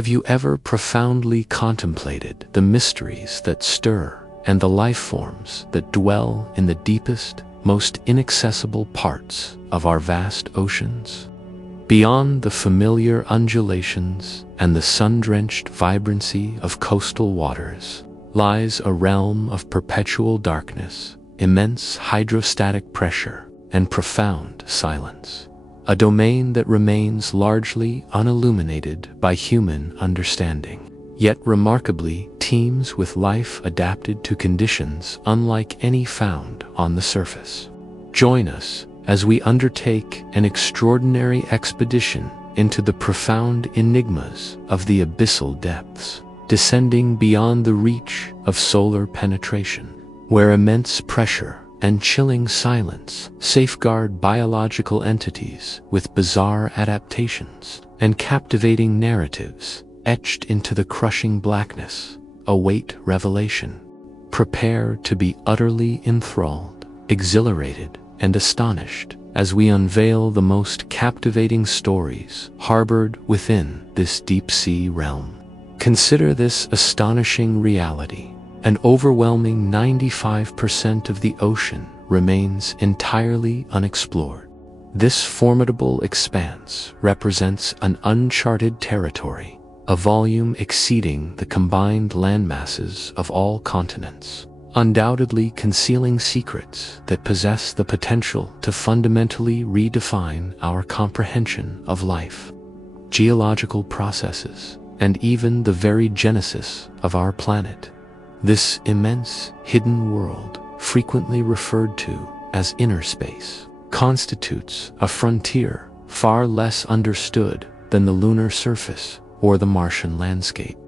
Have you ever profoundly contemplated the mysteries that stir and the life forms that dwell in the deepest, most inaccessible parts of our vast oceans? Beyond the familiar undulations and the sun-drenched vibrancy of coastal waters lies a realm of perpetual darkness, immense hydrostatic pressure, and profound silence. A domain that remains largely unilluminated by human understanding, yet remarkably teems with life adapted to conditions unlike any found on the surface. Join us as we undertake an extraordinary expedition into the profound enigmas of the abyssal depths, descending beyond the reach of solar penetration, where immense pressure and chilling silence safeguard biological entities with bizarre adaptations and captivating narratives etched into the crushing blackness await revelation. Prepare to be utterly enthralled, exhilarated, and astonished as we unveil the most captivating stories harbored within this deep-sea realm. Consider this astonishing reality. An overwhelming 95% of the ocean remains entirely unexplored. This formidable expanse represents an uncharted territory, a volume exceeding the combined landmasses of all continents, undoubtedly concealing secrets that possess the potential to fundamentally redefine our comprehension of life, geological processes, and even the very genesis of our planet. This immense, hidden world, frequently referred to as inner space, constitutes a frontier far less understood than the lunar surface or the Martian landscape.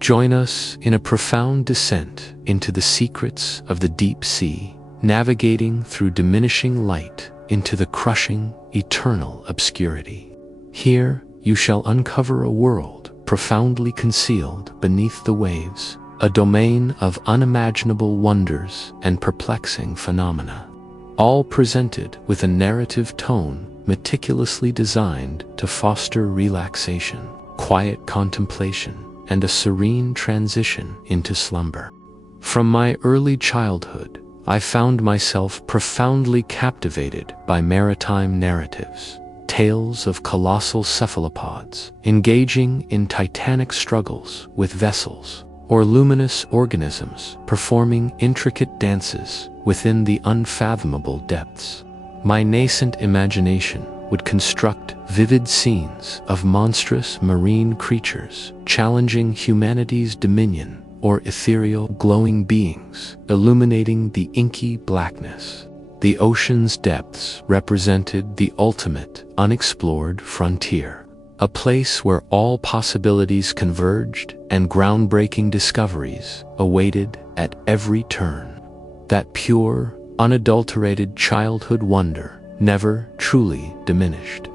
Join us in a profound descent into the secrets of the deep sea, navigating through diminishing light into the crushing, eternal obscurity. Here, you shall uncover a world profoundly concealed beneath the waves, a domain of unimaginable wonders and perplexing phenomena, all presented with a narrative tone meticulously designed to foster relaxation, quiet contemplation, and a serene transition into slumber. From my early childhood, I found myself profoundly captivated by maritime narratives, tales of colossal cephalopods engaging in titanic struggles with vessels, or luminous organisms performing intricate dances within the unfathomable depths. My nascent imagination would construct vivid scenes of monstrous marine creatures challenging humanity's dominion, or ethereal glowing beings illuminating the inky blackness. The ocean's depths represented the ultimate unexplored frontier, a place where all possibilities converged and groundbreaking discoveries awaited at every turn. That pure, unadulterated childhood wonder never truly diminished.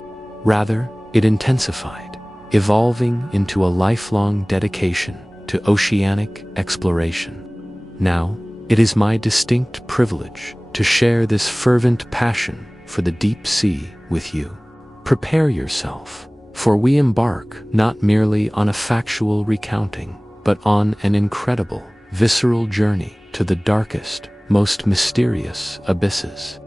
Rather, it intensified, evolving into a lifelong dedication to oceanic exploration. Now, it is my distinct privilege to share this fervent passion for the deep sea with you. Prepare yourself, for we embark not merely on a factual recounting, but on an incredible, visceral journey to the darkest, most mysterious abysses.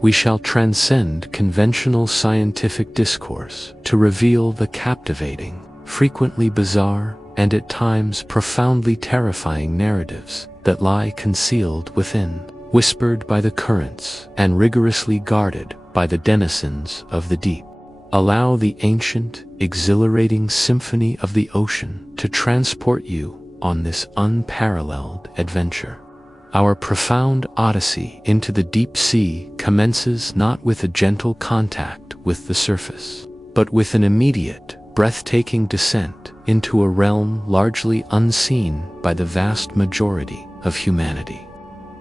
We shall transcend conventional scientific discourse to reveal the captivating, frequently bizarre, and at times profoundly terrifying narratives that lie concealed within, whispered by the currents and rigorously guarded by the denizens of the deep. Allow the ancient, exhilarating symphony of the ocean to transport you on this unparalleled adventure. Our profound odyssey into the deep sea commences not with a gentle contact with the surface, but with an immediate, breathtaking descent into a realm largely unseen by the vast majority of humanity.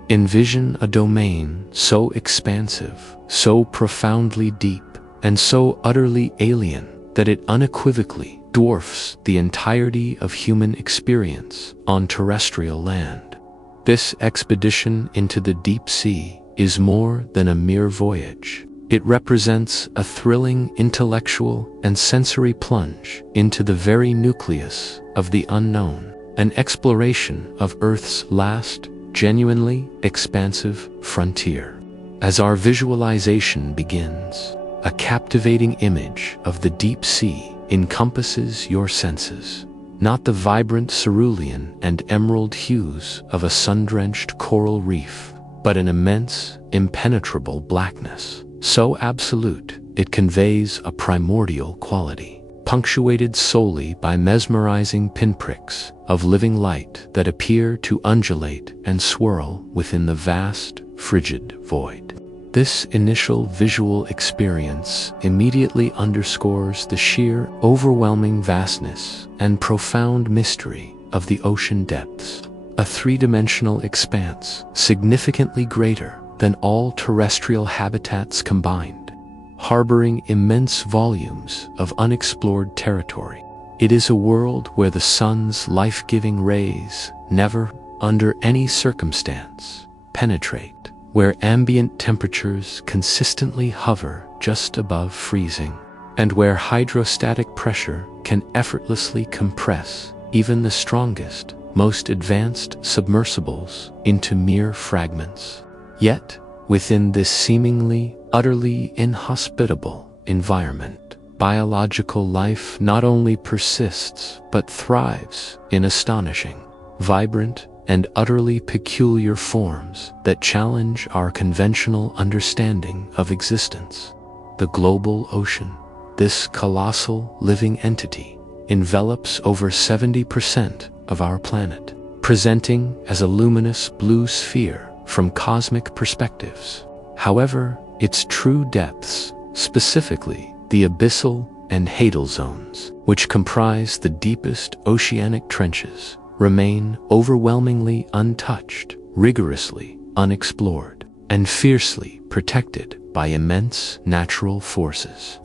Envision a domain so expansive, so profoundly deep, and so utterly alien that it unequivocally dwarfs the entirety of human experience on terrestrial land. This expedition into the deep sea is more than a mere voyage. It represents a thrilling intellectual and sensory plunge into the very nucleus of the unknown, an exploration of Earth's last, genuinely expansive frontier. As our visualization begins, a captivating image of the deep sea encompasses your senses. Not the vibrant cerulean and emerald hues of a sun-drenched coral reef, but an immense, impenetrable blackness, so absolute it conveys a primordial quality, punctuated solely by mesmerizing pinpricks of living light that appear to undulate and swirl within the vast, frigid void. This initial visual experience immediately underscores the sheer, overwhelming vastness and profound mystery of the ocean depths, a three-dimensional expanse significantly greater than all terrestrial habitats combined, harboring immense volumes of unexplored territory. It is a world where the sun's life-giving rays never, under any circumstance, penetrate, where ambient temperatures consistently hover just above freezing, and where hydrostatic pressure can effortlessly compress even the strongest, most advanced submersibles into mere fragments. Yet, within this seemingly, utterly inhospitable environment, biological life not only persists but thrives in astonishing, vibrant, and utterly peculiar forms that challenge our conventional understanding of existence. The global ocean, this colossal living entity, envelops over 70% of our planet, presenting as a luminous blue sphere from cosmic perspectives. However, its true depths, specifically the abyssal and hadal zones, which comprise the deepest oceanic trenches, remain overwhelmingly untouched, rigorously unexplored, and fiercely protected by immense natural forces.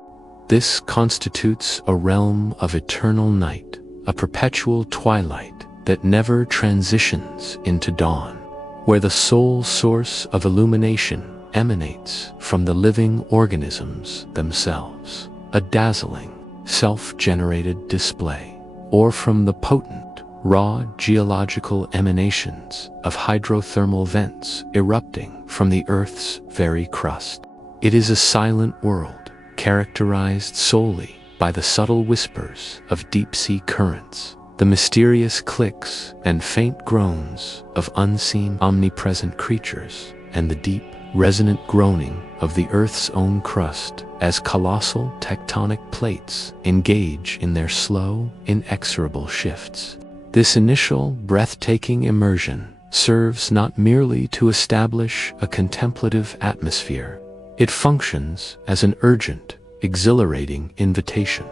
This constitutes a realm of eternal night, a perpetual twilight that never transitions into dawn, where the sole source of illumination emanates from the living organisms themselves, a dazzling, self-generated display, or from the potent, raw geological emanations of hydrothermal vents erupting from the Earth's very crust. It is a silent world, characterized solely by the subtle whispers of deep-sea currents, the mysterious clicks and faint groans of unseen omnipresent creatures, and the deep, resonant groaning of the Earth's own crust as colossal tectonic plates engage in their slow, inexorable shifts. This initial, breathtaking immersion serves not merely to establish a contemplative atmosphere. It functions as an urgent, exhilarating invitation.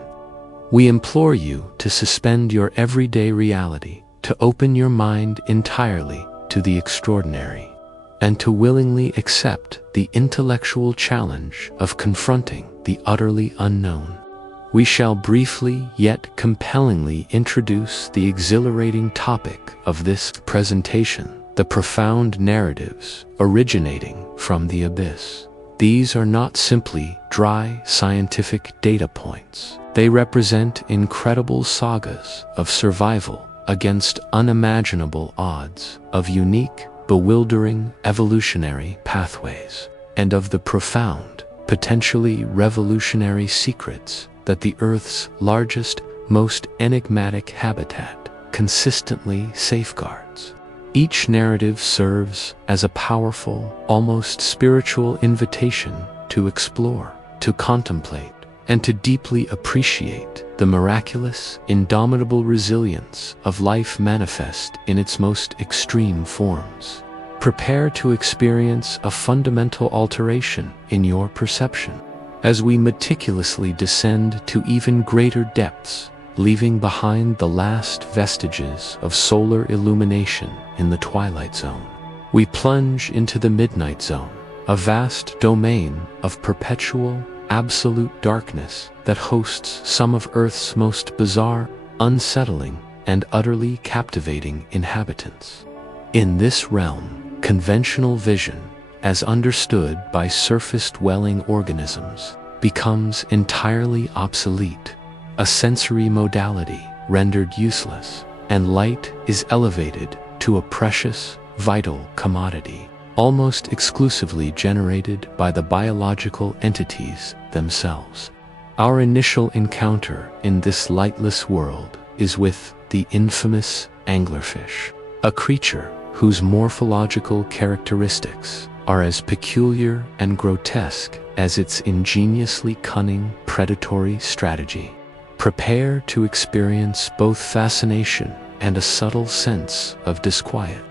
We implore you to suspend your everyday reality, to open your mind entirely to the extraordinary, and to willingly accept the intellectual challenge of confronting the utterly unknown. We shall briefly yet compellingly introduce the exhilarating topic of this presentation, the profound narratives originating from the abyss. These are not simply dry scientific data points. They represent incredible sagas of survival against unimaginable odds, of unique, bewildering evolutionary pathways, and of the profound, potentially revolutionary secrets that the Earth's largest, most enigmatic habitat consistently safeguards. Each narrative serves as a powerful, almost spiritual invitation to explore, to contemplate, and to deeply appreciate the miraculous, indomitable resilience of life manifest in its most extreme forms. Prepare to experience a fundamental alteration in your perception as we meticulously descend to even greater depths, leaving behind the last vestiges of solar illumination in the twilight zone. We plunge into the midnight zone, a vast domain of perpetual, absolute darkness that hosts some of Earth's most bizarre, unsettling, and utterly captivating inhabitants. In this realm, conventional vision as understood by surface-dwelling organisms, becomes entirely obsolete, a sensory modality rendered useless, and light is elevated to a precious, vital commodity, almost exclusively generated by the biological entities themselves. Our initial encounter in this lightless world is with the infamous anglerfish, a creature whose morphological characteristics are as peculiar and grotesque as its ingeniously cunning predatory strategy. Prepare to experience both fascination and a subtle sense of disquiet.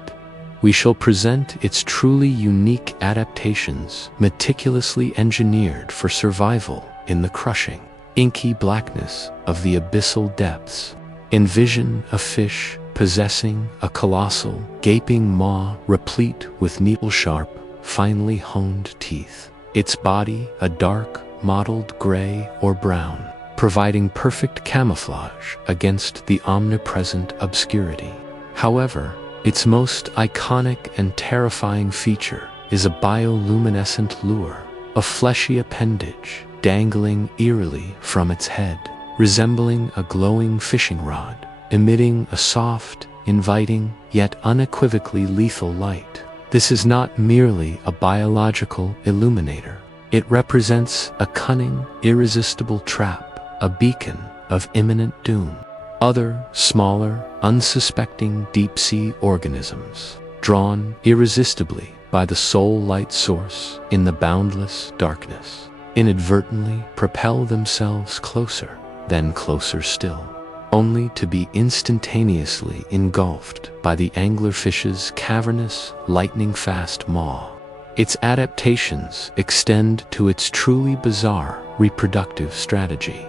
We shall present its truly unique adaptations, meticulously engineered for survival in the crushing, inky blackness of the abyssal depths. Envision a fish possessing a colossal, gaping maw replete with needle-sharp, finely honed teeth. Its body a dark, mottled gray or brown, providing perfect camouflage against the omnipresent obscurity. However, its most iconic and terrifying feature is a bioluminescent lure, a fleshy appendage dangling eerily from its head, resembling a glowing fishing rod, emitting a soft, inviting, yet unequivocally lethal light. This is not merely a biological illuminator. It represents a cunning, irresistible trap, a beacon of imminent doom. Other, smaller, unsuspecting deep-sea organisms, drawn irresistibly by the sole light source in the boundless darkness, inadvertently propel themselves closer, then closer still, only to be instantaneously engulfed by the anglerfish's cavernous, lightning-fast maw. Its adaptations extend to its truly bizarre reproductive strategy.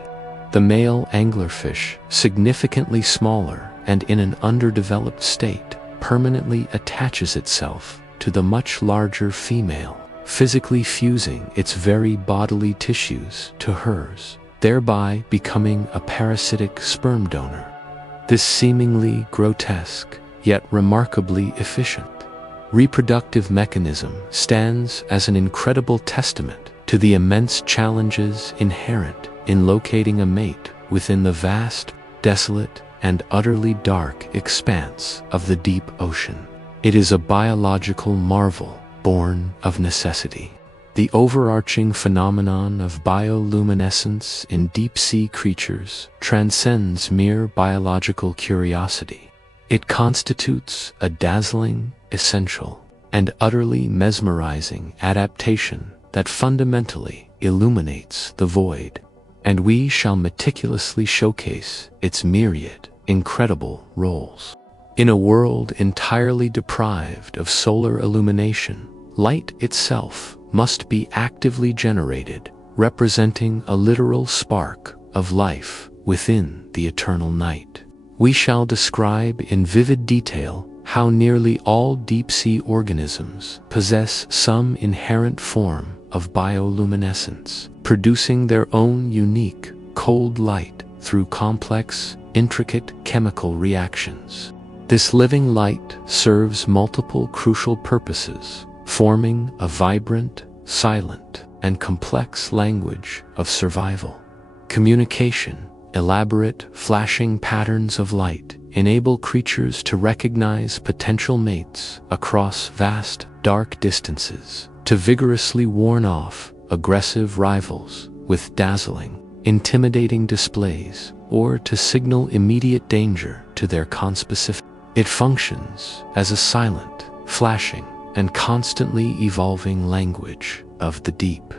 The male anglerfish, significantly smaller and in an underdeveloped state, permanently attaches itself to the much larger female, physically fusing its very bodily tissues to hers, thereby becoming a parasitic sperm donor. This seemingly grotesque, yet remarkably efficient reproductive mechanism stands as an incredible testament to the immense challenges inherent in locating a mate within the vast, desolate, and utterly dark expanse of the deep ocean. It is a biological marvel born of necessity. The overarching phenomenon of bioluminescence in deep-sea creatures transcends mere biological curiosity. It constitutes a dazzling, essential, and utterly mesmerizing adaptation that fundamentally illuminates the void, and we shall meticulously showcase its myriad, incredible roles. In a world entirely deprived of solar illumination, light itself must be actively generated, representing a literal spark of life within the eternal night. We shall describe in vivid detail how nearly all deep-sea organisms possess some inherent form of bioluminescence, producing their own unique, cold light through complex, intricate chemical reactions. This living light serves multiple crucial purposes, forming a vibrant, silent, and complex language of survival. Communication. Elaborate, flashing patterns of light enable creatures to recognize potential mates across vast, dark distances, to vigorously warn off aggressive rivals with dazzling, intimidating displays, or to signal immediate danger to their conspecific. It functions as a silent, flashing, and constantly evolving language of the deep,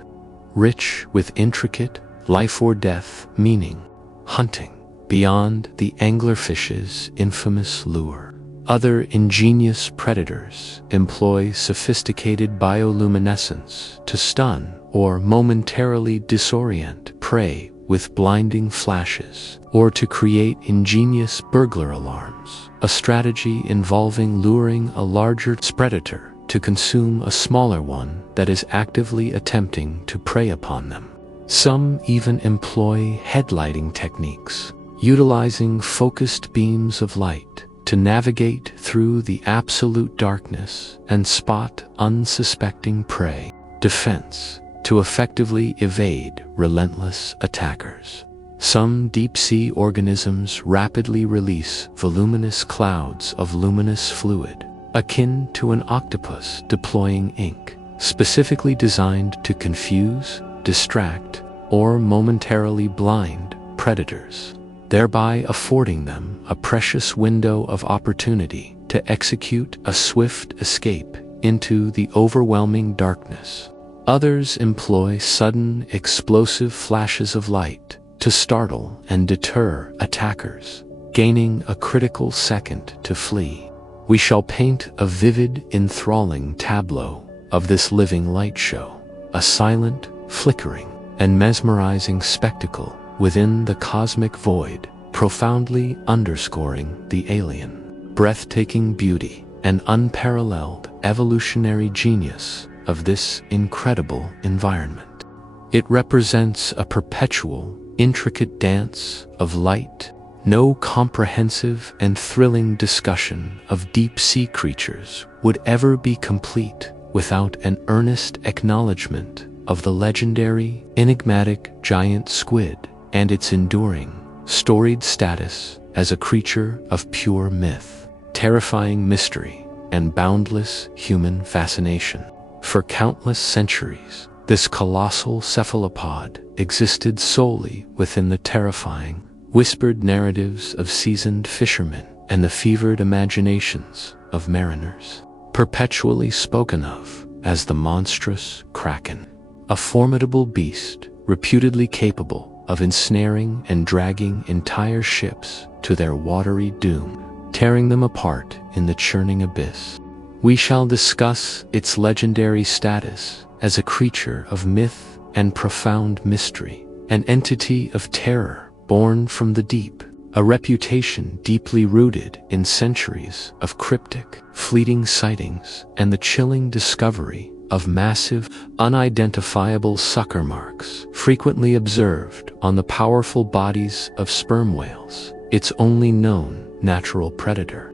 rich with intricate, life-or-death meaning. Hunting. Beyond the anglerfish's infamous lure, other ingenious predators employ sophisticated bioluminescence to stun or momentarily disorient prey with blinding flashes, or to create ingenious burglar alarms, a strategy involving luring a larger predator to consume a smaller one that is actively attempting to prey upon them. Some even employ headlighting techniques, utilizing focused beams of light to navigate through the absolute darkness and spot unsuspecting prey. Defense, to effectively evade relentless attackers. Some deep-sea organisms rapidly release voluminous clouds of luminous fluid, akin to an octopus deploying ink, specifically designed to confuse, distract, or momentarily blind predators, thereby affording them a precious window of opportunity to execute a swift escape into the overwhelming darkness. Others employ sudden, explosive flashes of light to startle and deter attackers, gaining a critical second to flee. We shall paint a vivid, enthralling tableau of this living light show, a silent, flickering, and mesmerizing spectacle within the cosmic void, profoundly underscoring the alien, breathtaking beauty and unparalleled evolutionary genius of this incredible environment. It represents a perpetual, intricate dance of light. No comprehensive and thrilling discussion of deep-sea creatures would ever be complete without an earnest acknowledgement of the legendary, enigmatic giant squid and its enduring, storied status as a creature of pure myth, terrifying mystery, and boundless human fascination. For countless centuries, this colossal cephalopod existed solely within the terrifying, whispered narratives of seasoned fishermen and the fevered imaginations of mariners, perpetually spoken of as the monstrous Kraken, a formidable beast reputedly capable of ensnaring and dragging entire ships to their watery doom, tearing them apart in the churning abyss. We shall discuss its legendary status as a creature of myth and profound mystery, an entity of terror born from the deep, a reputation deeply rooted in centuries of cryptic, fleeting sightings and the chilling discovery of massive, unidentifiable sucker marks frequently observed on the powerful bodies of sperm whales, its only known natural predator.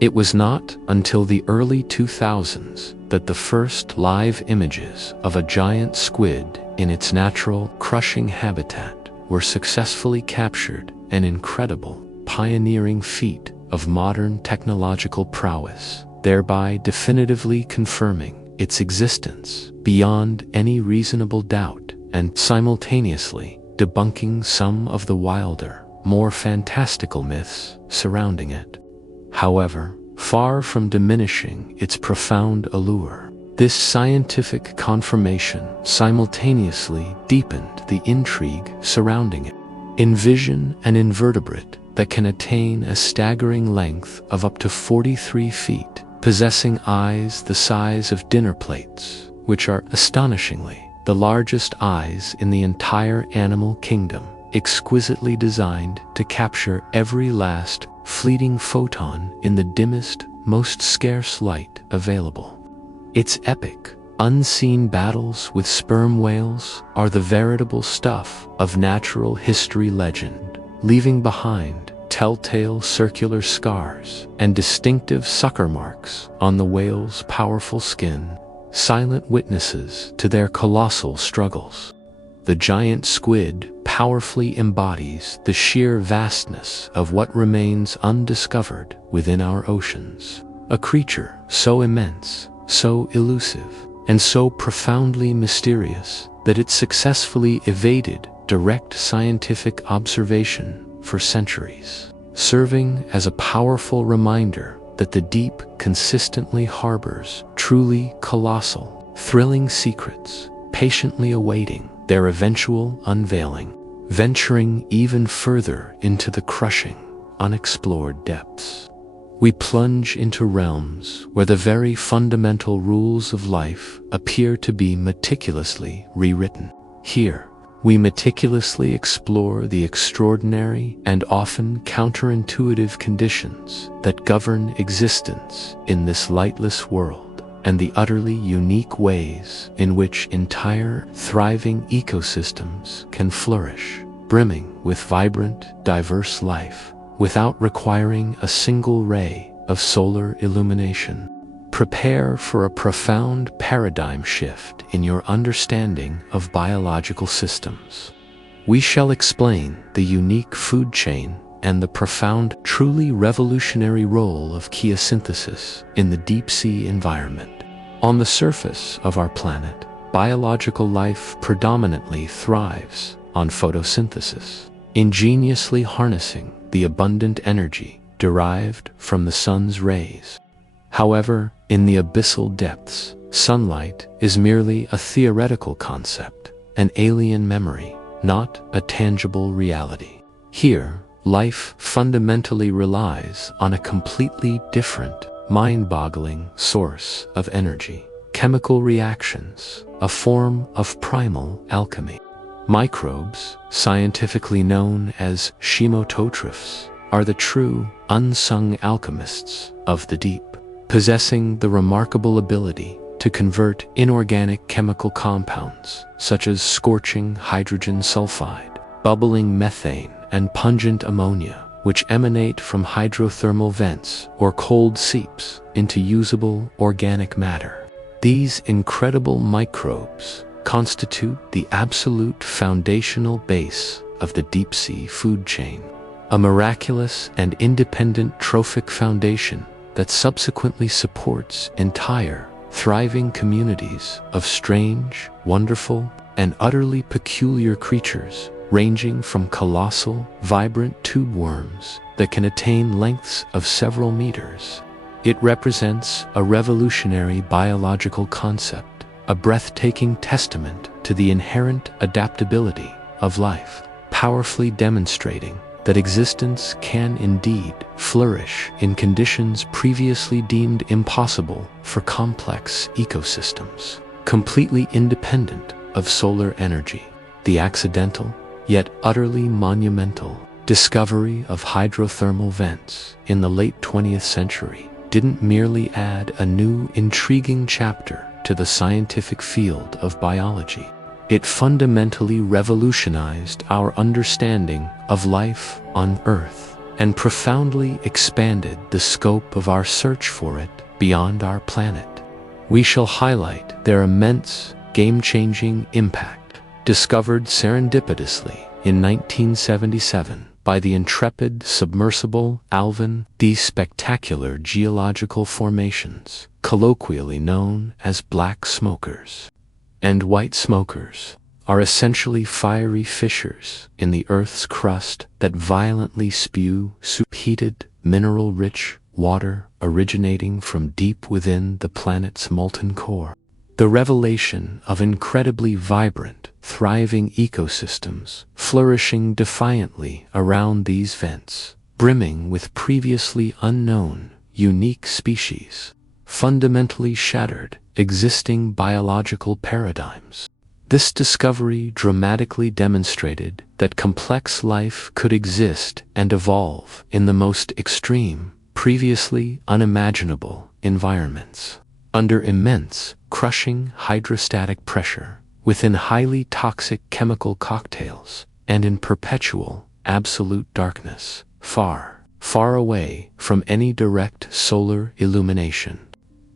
It was not until the early 2000s that the first live images of a giant squid in its natural, crushing habitat were successfully captured, an incredible, pioneering feat of modern technological prowess, thereby definitively confirming its existence beyond any reasonable doubt and simultaneously debunking some of the wilder, more fantastical myths surrounding it. However, far from diminishing its profound allure, this scientific confirmation simultaneously deepened the intrigue surrounding it. Envision an invertebrate that can attain a staggering length of up to 43 feet, possessing eyes the size of dinner plates, which are astonishingly the largest eyes in the entire animal kingdom, exquisitely designed to capture every last fleeting photon in the dimmest, most scarce light available. Its epic, unseen battles with sperm whales are the veritable stuff of natural history legend, leaving behind telltale circular scars and distinctive sucker marks on the whale's powerful skin, silent witnesses to their colossal struggles. The giant squid powerfully embodies the sheer vastness of what remains undiscovered within our oceans, a creature so immense, so elusive, and so profoundly mysterious that it successfully evaded direct scientific observation for centuries, serving as a powerful reminder that the deep consistently harbors truly colossal, thrilling secrets, patiently awaiting their eventual unveiling, venturing even further into the crushing, unexplored depths. We plunge into realms where the very fundamental rules of life appear to be meticulously rewritten. Here, we meticulously explore the extraordinary and often counterintuitive conditions that govern existence in this lightless world, and the utterly unique ways in which entire, thriving ecosystems can flourish, brimming with vibrant, diverse life, without requiring a single ray of solar illumination. Prepare for a profound paradigm shift in your understanding of biological systems. We shall explain the unique food chain and the profound, truly revolutionary role of chemosynthesis in the deep-sea environment. On the surface of our planet, biological life predominantly thrives on photosynthesis, ingeniously harnessing the abundant energy derived from the sun's rays. However, in the abyssal depths, sunlight is merely a theoretical concept, an alien memory, not a tangible reality. Here, life fundamentally relies on a completely different, mind-boggling source of energy: chemical reactions, a form of primal alchemy. Microbes, scientifically known as chemototrophs, are the true, unsung alchemists of the deep, possessing the remarkable ability to convert inorganic chemical compounds such as scorching hydrogen sulfide, bubbling methane, and pungent ammonia, which emanate from hydrothermal vents or cold seeps, into usable organic matter. These incredible microbes constitute the absolute foundational base of the deep-sea food chain, a miraculous and independent trophic foundation that subsequently supports entire, thriving communities of strange, wonderful, and utterly peculiar creatures, ranging from colossal, vibrant tube worms that can attain lengths of several meters. It represents a revolutionary biological concept, a breathtaking testament to the inherent adaptability of life, powerfully demonstrating that existence can indeed flourish in conditions previously deemed impossible for complex ecosystems, completely independent of solar energy. The accidental, yet utterly monumental, discovery of hydrothermal vents in the late 20th century didn't merely add a new, intriguing chapter to the scientific field of biology. It fundamentally revolutionized our understanding of life on Earth and profoundly expanded the scope of our search for it beyond our planet. We shall highlight their immense, game-changing impact, discovered serendipitously in 1977 by the intrepid submersible Alvin. These spectacular geological formations, colloquially known as black smokers and white smokers, are essentially fiery fissures in the Earth's crust that violently spew superheated, mineral-rich water originating from deep within the planet's molten core. The revelation of incredibly vibrant, thriving ecosystems flourishing defiantly around these vents, brimming with previously unknown, unique species, fundamentally shattered existing biological paradigms. This discovery dramatically demonstrated that complex life could exist and evolve in the most extreme, previously unimaginable environments, under immense, crushing hydrostatic pressure, within highly toxic chemical cocktails, and in perpetual, absolute darkness, far, far away from any direct solar illumination.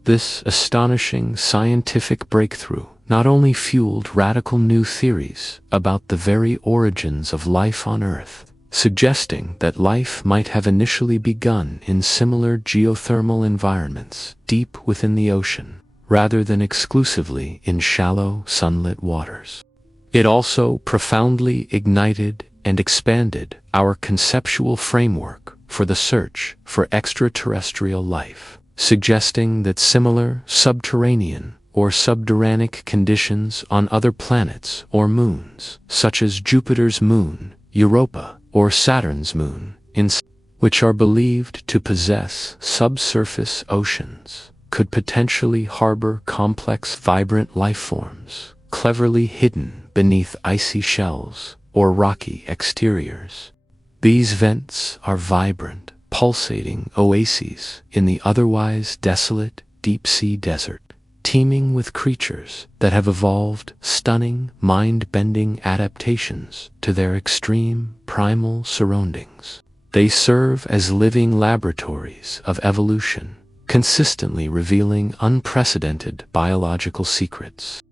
This astonishing scientific breakthrough not only fueled radical new theories about the very origins of life on Earth, suggesting that life might have initially begun in similar geothermal environments deep within the ocean, rather than exclusively in shallow, sunlit waters. It also profoundly ignited and expanded our conceptual framework for the search for extraterrestrial life, suggesting that similar subterranean or subduranic conditions on other planets or moons, such as Jupiter's moon, Europa, or Saturn's moon, which are believed to possess subsurface oceans, could potentially harbor complex, vibrant life forms, cleverly hidden beneath icy shells or rocky exteriors. These vents are vibrant, pulsating oases in the otherwise desolate deep-sea desert, teeming with creatures that have evolved stunning, mind-bending adaptations to their extreme, primal surroundings. They serve as living laboratories of evolution, consistently revealing unprecedented biological secrets.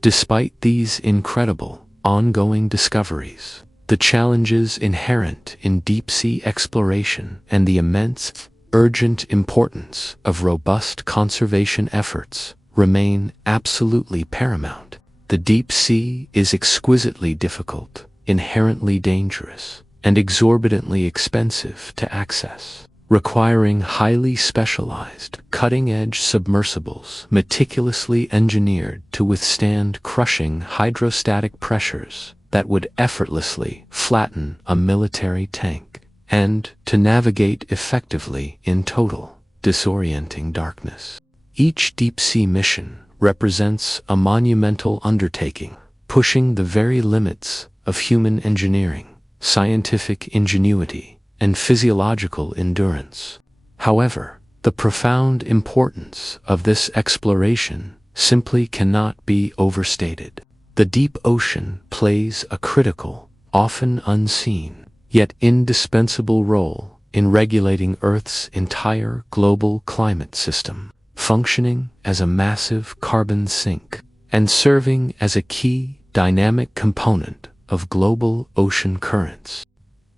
Despite these incredible, ongoing discoveries, the challenges inherent in deep-sea exploration and the immense, urgent importance of robust conservation efforts remain absolutely paramount. The deep sea is exquisitely difficult, inherently dangerous, and exorbitantly expensive to access, requiring highly specialized, cutting-edge submersibles meticulously engineered to withstand crushing hydrostatic pressures that would effortlessly flatten a military tank, and to navigate effectively in total, disorienting darkness. Each deep-sea mission represents a monumental undertaking, pushing the very limits of human engineering, scientific ingenuity, and physiological endurance. However, the profound importance of this exploration simply cannot be overstated. The deep ocean plays a critical, often unseen, yet indispensable role in regulating Earth's entire global climate system, functioning as a massive carbon sink and serving as a key dynamic component of global ocean currents.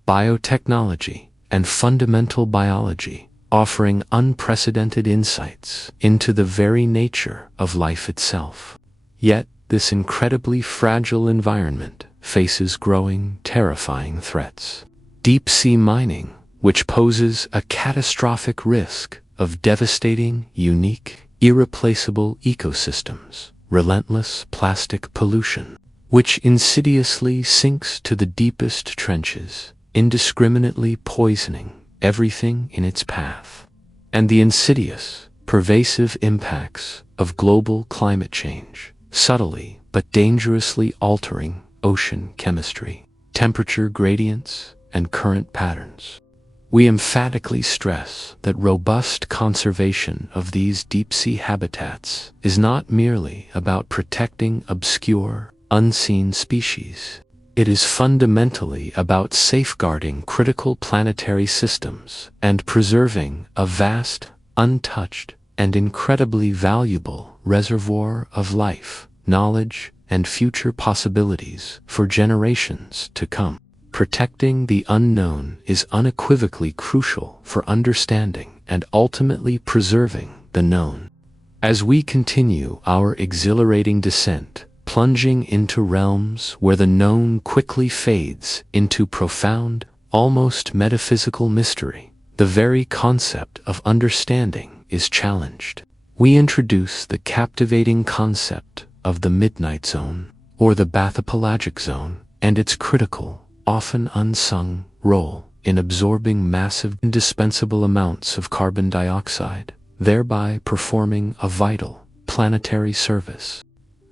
Biotechnology and fundamental biology, offering unprecedented insights into the very nature of life itself. Yet, this incredibly fragile environment faces growing, terrifying threats. Deep-sea mining, which poses a catastrophic risk of devastating, unique, irreplaceable ecosystems. Relentless plastic pollution, which insidiously sinks to the deepest trenches, indiscriminately poisoning everything in its path. And the insidious, pervasive impacts of global climate change, subtly but dangerously altering ocean chemistry, temperature gradients, and current patterns. We emphatically stress that robust conservation of these deep-sea habitats is not merely about protecting obscure, unseen species. It is fundamentally about safeguarding critical planetary systems and preserving a vast, untouched, and incredibly valuable reservoir of life, knowledge, and future possibilities for generations to come. Protecting the unknown is unequivocally crucial for understanding and ultimately preserving the known. As we continue our exhilarating descent, plunging into realms where the known quickly fades into profound, almost metaphysical mystery, the very concept of understanding is challenged. We introduce the captivating concept of the midnight zone, or the bathypelagic zone, and its critical, often unsung, role in absorbing massive, indispensable amounts of carbon dioxide, thereby performing a vital, planetary service.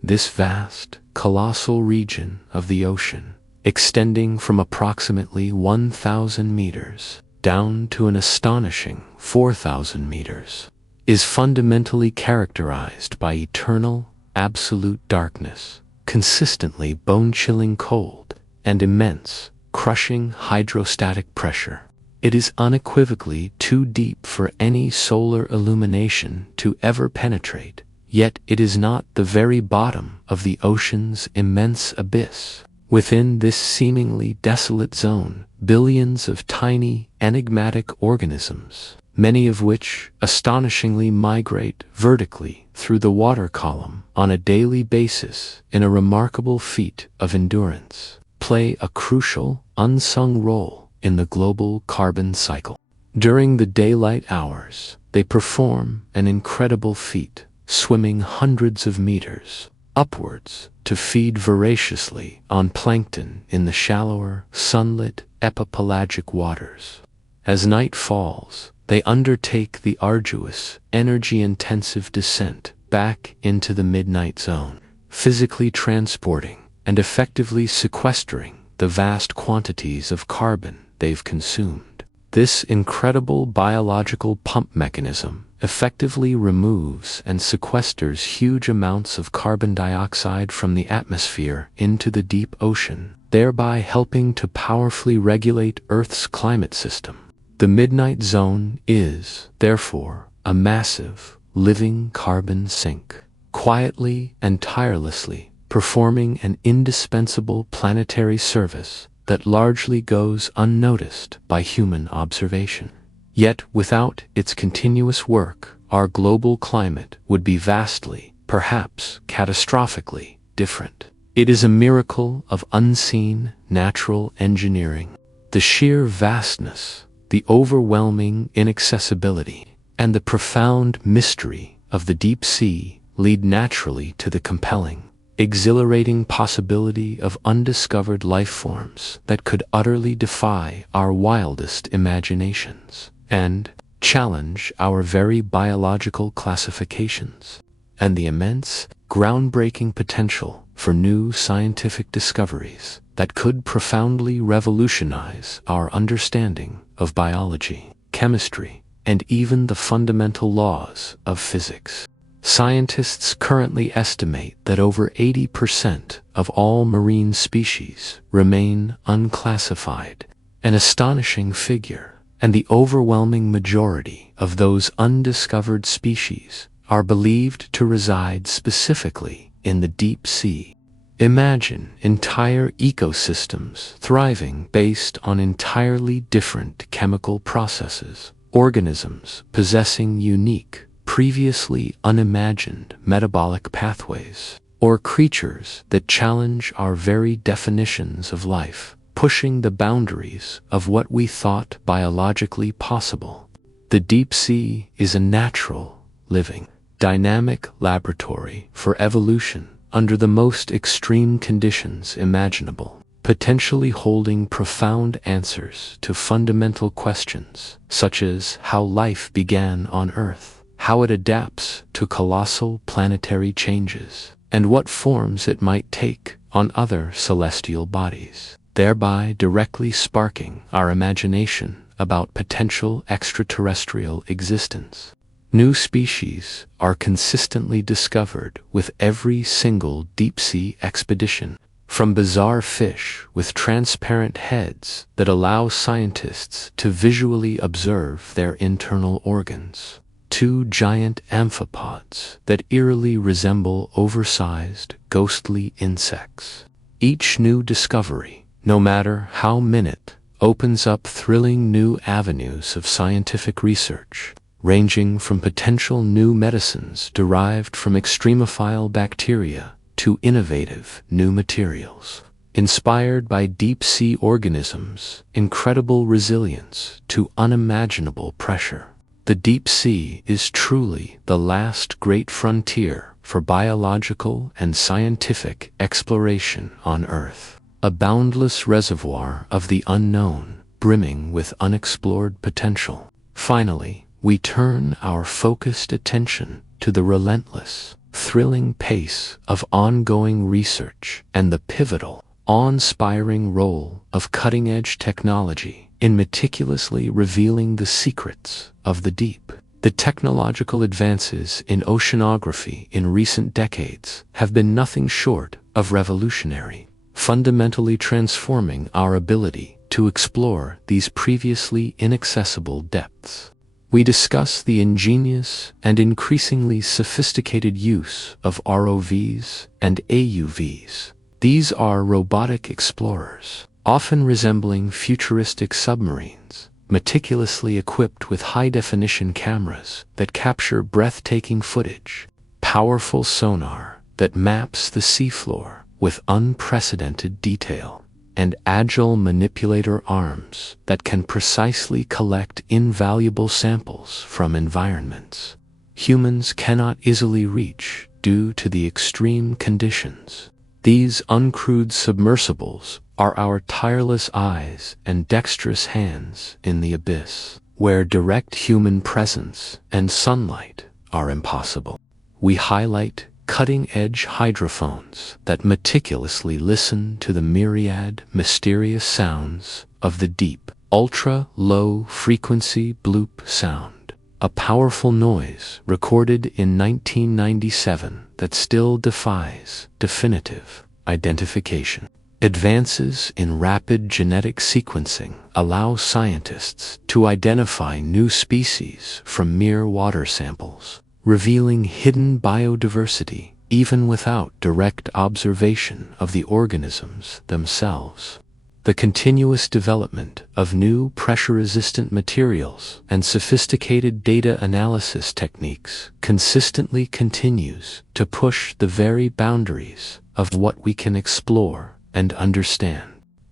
This vast, colossal region of the ocean, extending from approximately 1,000 meters down to an astonishing 4,000 meters, is fundamentally characterized by eternal, absolute darkness, consistently bone-chilling cold, and immense, crushing hydrostatic pressure. It is unequivocally too deep for any solar illumination to ever penetrate, yet it is not the very bottom of the ocean's immense abyss. Within this seemingly desolate zone, billions of tiny, enigmatic organisms, many of which astonishingly migrate vertically through the water column on a daily basis in a remarkable feat of endurance, play a crucial, unsung role in the global carbon cycle. During the daylight hours, they perform an incredible feat, swimming hundreds of meters upwards to feed voraciously on plankton in the shallower, sunlit, epipelagic waters. As night falls, they undertake the arduous, energy-intensive descent back into the midnight zone, physically transporting and effectively sequestering the vast quantities of carbon they've consumed. This incredible biological pump mechanism effectively removes and sequesters huge amounts of carbon dioxide from the atmosphere into the deep ocean, thereby helping to powerfully regulate Earth's climate system. The midnight zone is, therefore, a massive, living carbon sink, quietly and tirelessly performing an indispensable planetary service that largely goes unnoticed by human observation. Yet without its continuous work, our global climate would be vastly, perhaps catastrophically, different. It is a miracle of unseen natural engineering. The sheer vastness, the overwhelming inaccessibility, and the profound mystery of the deep sea lead naturally to the compelling, exhilarating possibility of undiscovered life forms that could utterly defy our wildest imaginations and challenge our very biological classifications, and the immense, groundbreaking potential for new scientific discoveries that could profoundly revolutionize our understanding of biology, chemistry, and even the fundamental laws of physics. Scientists currently estimate that over 80% of all marine species remain unclassified, an astonishing figure, and the overwhelming majority of those undiscovered species are believed to reside specifically in the deep sea. Imagine entire ecosystems thriving based on entirely different chemical processes, organisms possessing unique, previously unimagined metabolic pathways, or creatures that challenge our very definitions of life, pushing the boundaries of what we thought biologically possible. The deep sea is a natural, living, dynamic laboratory for evolution under the most extreme conditions imaginable, potentially holding profound answers to fundamental questions such as how life began on Earth, how it adapts to colossal planetary changes, and what forms it might take on other celestial bodies, thereby directly sparking our imagination about potential extraterrestrial existence. New species are consistently discovered with every single deep-sea expedition, from bizarre fish with transparent heads that allow scientists to visually observe their internal organs, to giant amphipods that eerily resemble oversized, ghostly insects. Each new discovery, no matter how minute, opens up thrilling new avenues of scientific research, ranging from potential new medicines derived from extremophile bacteria to innovative new materials, inspired by deep-sea organisms' incredible resilience to unimaginable pressure. The deep sea is truly the last great frontier for biological and scientific exploration on Earth, a boundless reservoir of the unknown, brimming with unexplored potential. Finally, we turn our focused attention to the relentless, thrilling pace of ongoing research and the pivotal, awe-inspiring role of cutting-edge technology in meticulously revealing the secrets of the deep. The technological advances in oceanography in recent decades have been nothing short of revolutionary, fundamentally transforming our ability to explore these previously inaccessible depths. We discuss the ingenious and increasingly sophisticated use of ROVs and AUVs. These are robotic explorers, often resembling futuristic submarines, meticulously equipped with high-definition cameras that capture breathtaking footage, powerful sonar that maps the seafloor with unprecedented detail, and agile manipulator arms that can precisely collect invaluable samples from environments humans cannot easily reach due to the extreme conditions. These uncrewed submersibles are our tireless eyes and dexterous hands in the abyss, where direct human presence and sunlight are impossible. We highlight cutting-edge hydrophones that meticulously listen to the myriad mysterious sounds of the deep. Ultra-low frequency bloop sound, a powerful noise recorded in 1997 that still defies definitive identification. Advances in rapid genetic sequencing allow scientists to identify new species from mere water samples, revealing hidden biodiversity even without direct observation of the organisms themselves. The continuous development of new pressure-resistant materials and sophisticated data analysis techniques consistently continues to push the very boundaries of what we can explore and understand.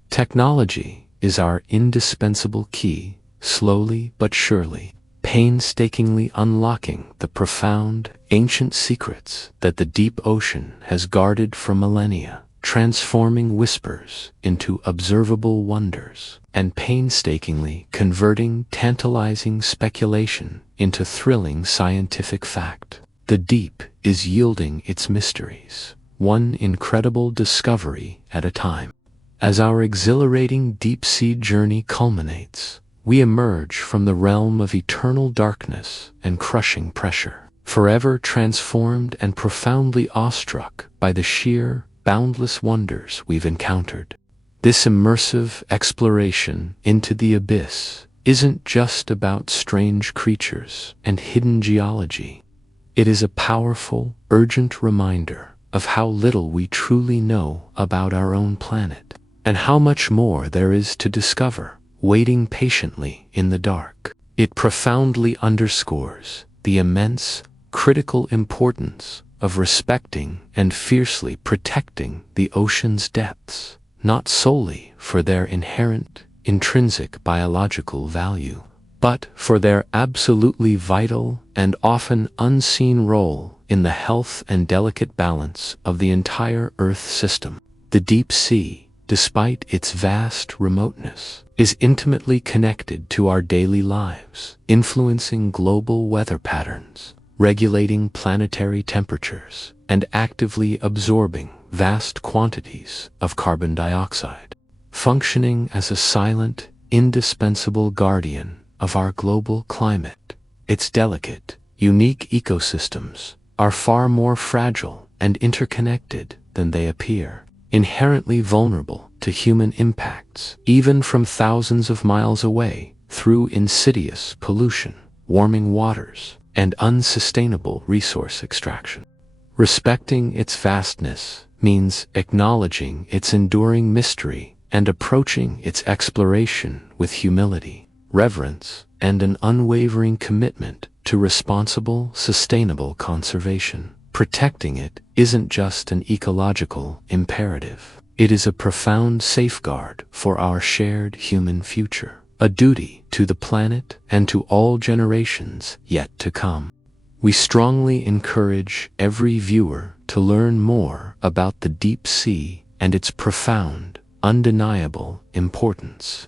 Technology is our indispensable key, slowly but surely, painstakingly unlocking the profound, ancient secrets that the deep ocean has guarded for millennia, transforming whispers into observable wonders, and painstakingly converting tantalizing speculation into thrilling scientific fact. The deep is yielding its mysteries, one incredible discovery at a time. As our exhilarating deep-sea journey culminates, we emerge from the realm of eternal darkness and crushing pressure, forever transformed and profoundly awestruck by the sheer, boundless wonders we've encountered. This immersive exploration into the abyss isn't just about strange creatures and hidden geology. It is a powerful, urgent reminder of how little we truly know about our own planet, and how much more there is to discover, waiting patiently in the dark. It profoundly underscores the immense, critical importance of respecting and fiercely protecting the ocean's depths, not solely for their inherent, intrinsic biological value, but for their absolutely vital and often unseen role in the health and delicate balance of the entire Earth system. The deep sea, despite its vast remoteness, is intimately connected to our daily lives, influencing global weather patterns, regulating planetary temperatures, and actively absorbing vast quantities of carbon dioxide, functioning as a silent, indispensable guardian of our global climate. Its delicate, unique ecosystems are far more fragile and interconnected than they appear, inherently vulnerable to human impacts, even from thousands of miles away, through insidious pollution, warming waters, and unsustainable resource extraction. Respecting its vastness means acknowledging its enduring mystery and approaching its exploration with humility, reverence, and an unwavering commitment to responsible, sustainable conservation. Protecting it isn't just an ecological imperative. It is a profound safeguard for our shared human future, a duty to the planet and to all generations yet to come. We strongly encourage every viewer to learn more about the deep sea and its profound, undeniable importance.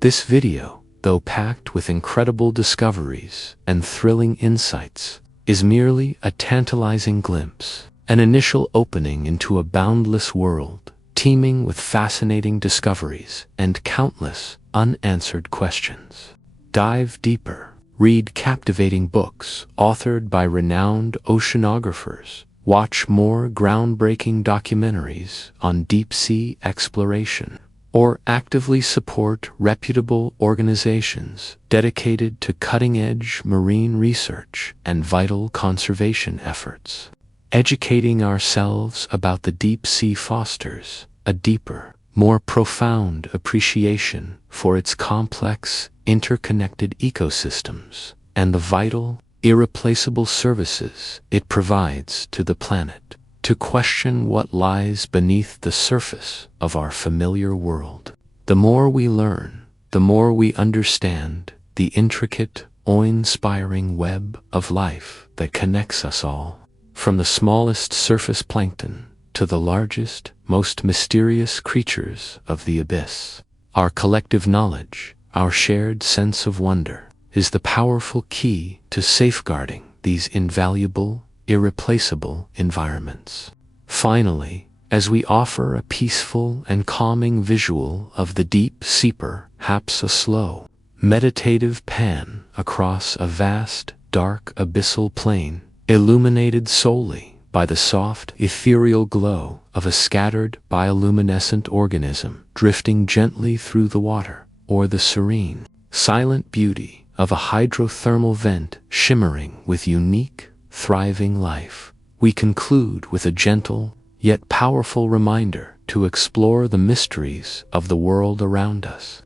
This video, though packed with incredible discoveries and thrilling insights, is merely a tantalizing glimpse, an initial opening into a boundless world, teeming with fascinating discoveries and countless unanswered questions. Dive deeper, read captivating books authored by renowned oceanographers, watch more groundbreaking documentaries on deep-sea exploration, or actively support reputable organizations dedicated to cutting-edge marine research and vital conservation efforts. Educating ourselves about the deep sea fosters a deeper, more profound appreciation for its complex, interconnected ecosystems and the vital, irreplaceable services it provides to the planet. To question what lies beneath the surface of our familiar world. The more we learn, the more we understand the intricate, awe-inspiring web of life that connects us all, from the smallest surface plankton to the largest, most mysterious creatures of the abyss. Our collective knowledge, our shared sense of wonder, is the powerful key to safeguarding these invaluable, irreplaceable environments. Finally, as we offer a peaceful and calming visual of the deep seeper, perhaps a slow, meditative pan across a vast, dark abyssal plain, illuminated solely by the soft, ethereal glow of a scattered bioluminescent organism drifting gently through the water, or the serene, silent beauty of a hydrothermal vent shimmering with unique, thriving life, we conclude with a gentle, yet powerful reminder to explore the mysteries of the world around us.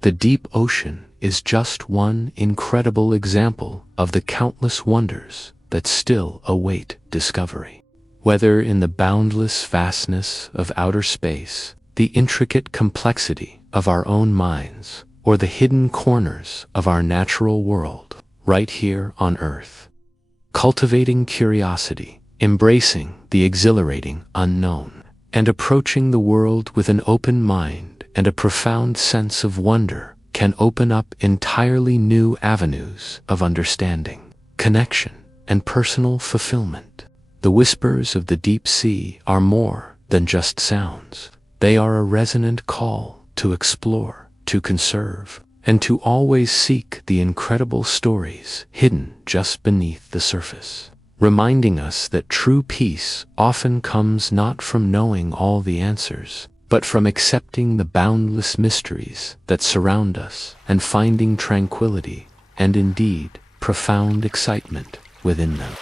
The deep ocean is just one incredible example of the countless wonders that still await discovery. Whether in the boundless vastness of outer space, the intricate complexity of our own minds, or the hidden corners of our natural world, right here on Earth. Cultivating curiosity, embracing the exhilarating unknown, and approaching the world with an open mind and a profound sense of wonder can open up entirely new avenues of understanding, connection, and personal fulfillment. The whispers of the deep sea are more than just sounds. They are a resonant call to explore, to conserve, and to always seek the incredible stories hidden just beneath the surface, reminding us that true peace often comes not from knowing all the answers, but from accepting the boundless mysteries that surround us and finding tranquility and indeed profound excitement within them.